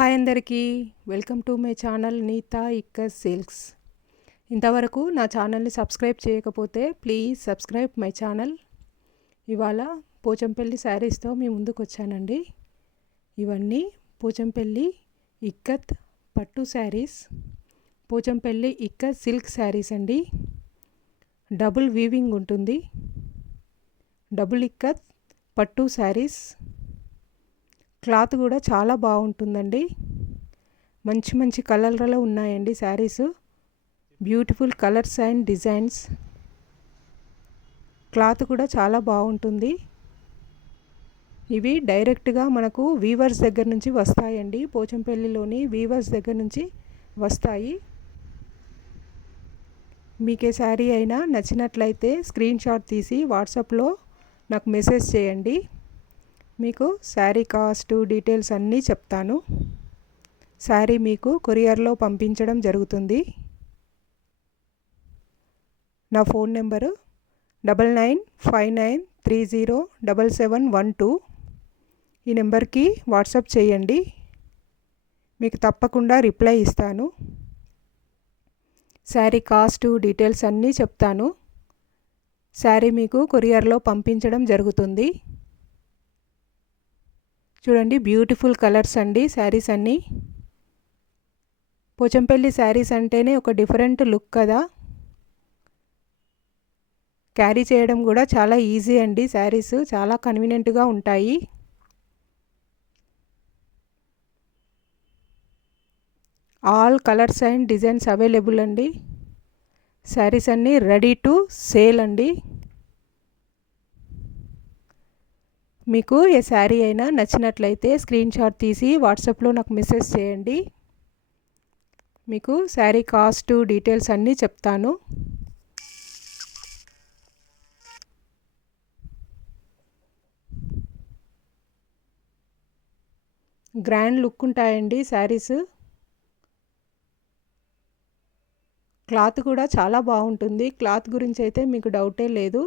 Hi అందరికీ, welcome to my channel Neeta Ikat Silks. ఇంతవరకు నా ఛానల్ని సబ్స్క్రైబ్ చేయకపోతే ప్లీజ్ సబ్స్క్రైబ్ మై ఛానల్. ఇవాళ పోచంపల్లి శారీస్తో మీ ముందుకు వచ్చానండి. ఇవన్నీ పోచంపల్లి ఇక్కత్ పట్టు శారీస్, పోచంపల్లి ఇక్కత్ సిల్క్ శారీస్ అండి. డబుల్ వీవింగ్ ఉంటుంది. డబుల్ ఇక్కత్ పట్టు శారీస్. క్లాత్ కూడా చాలా బాగుంటుందండి. మంచి మంచి కలర్లలో ఉన్నాయండి saris. Beautiful colours and designs. Cloth కూడా చాలా బాగుంటుంది. ఇవి డైరెక్ట్గా మనకు వీవర్స్ దగ్గర నుంచి వస్తాయండి. పోచంపల్లిలోని వీవర్స్ దగ్గర నుంచి వస్తాయి. మీకే శారీ అయినా నచ్చినట్లయితే స్క్రీన్ షాట్ తీసి వాట్సాప్లో నాకు మెసేజ్ చేయండి. మీకు శారీ కాస్ట్ డీటెయిల్స్ అన్నీ చెప్తాను. శారీ మీకు కొరియర్లో పంపించడం జరుగుతుంది. నా ఫోన్ నెంబరు 9959307712. ఈ నెంబర్కి వాట్సాప్ చేయండి. మీకు తప్పకుండా రిప్లై ఇస్తాను. శారీ కాస్ట్ డీటెయిల్స్ అన్నీ చెప్తాను. శారీ మీకు కొరియర్లో పంపించడం జరుగుతుంది. చూడండి, బ్యూటిఫుల్ కలర్స్ అండి శారీస్ అన్నీ. పోచంపల్లి శారీస్ అంటేనే ఒక డిఫరెంట్ లుక్ కదా. క్యారీ చేయడం కూడా చాలా ఈజీ అండి. శారీస్ చాలా కన్వీనియంట్గా ఉంటాయి. All colours and designs available అండి. శారీస్ అన్నీ రెడీ టు సేల్ అండి. మీకు ఏ శారీ అయినా నచ్చినట్లయితే స్క్రీన్ షాట్ తీసి వాట్సాప్లో నాకు మెసేజ్ చేయండి. మీకు శారీ కాస్ట్ డీటెయిల్స్ అన్నీ చెప్తాను. గ్రాండ్ లుక్ ఉంటాయండి శారీస్. క్లాత్ కూడా చాలా బాగుంటుంది. క్లాత్ గురించి అయితే మీకు డౌటే లేదు,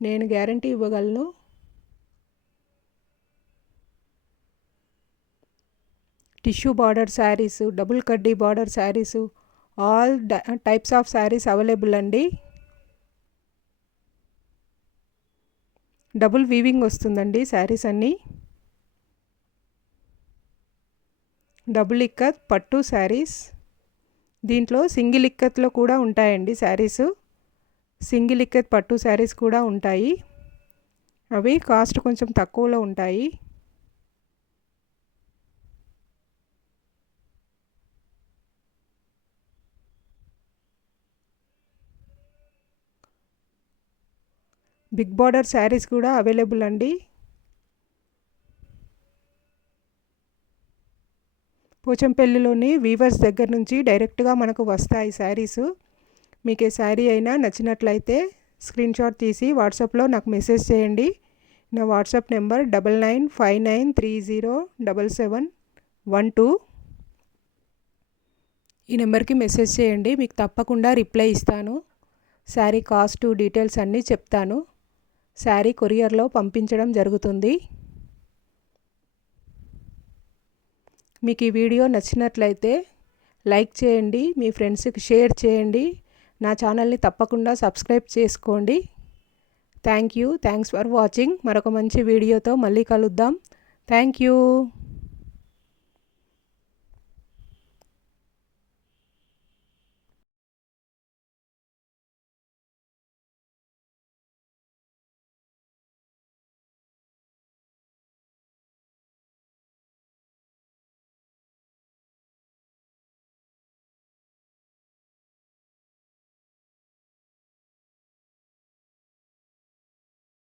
నేను గ్యారంటీ ఇవ్వగలను. టిష్యూ బార్డర్ శారీస్, డబుల్ కడ్డీ border saris, all types of saris available అండి. డబుల్ వీవింగ్ వస్తుందండి శారీస్ అన్నీ. డబుల్ ఇక్కత్ పట్టు శారీస్. దీంట్లో సింగిల్ ఇక్కత్లో కూడా ఉంటాయండి శారీస్. సింగిల్ ఇక్కత్ పట్టు శారీస్ కూడా ఉంటాయి. అవి కాస్ట్ కొంచెం తక్కువలో ఉంటాయి. బిగ్ బార్డర్ శారీస్ కూడా అవైలబుల్ అండి. పోచంపల్లిలోని వీవర్స్ దగ్గర నుంచి డైరెక్ట్గా మనకు వస్తాయి శారీస్. మీకు ఏ శారీ అయినా నచ్చినట్లయితే స్క్రీన్ షాట్ తీసి వాట్సాప్లో నాకు మెసేజ్ చేయండి. నా వాట్సాప్ నెంబర్ 9959307712. ఈ నెంబర్కి మెసేజ్ చేయండి. మీకు తప్పకుండా రిప్లై ఇస్తాను. శారీ కాస్ట్ డీటెయిల్స్ అన్నీ చెప్తాను. శారీ కొరియర్లో పంపించడం జరుగుతుంది. మీకు ఈ వీడియో నచ్చినట్లయితే లైక్ చేయండి, మీ ఫ్రెండ్స్కి షేర్ చేయండి. నా ఛానల్ని తప్పకుండా సబ్స్క్రైబ్ చేసుకోండి. Thanks for watching. మరొక మంచి వీడియోతో మళ్ళీ కలుద్దాం. Thank you.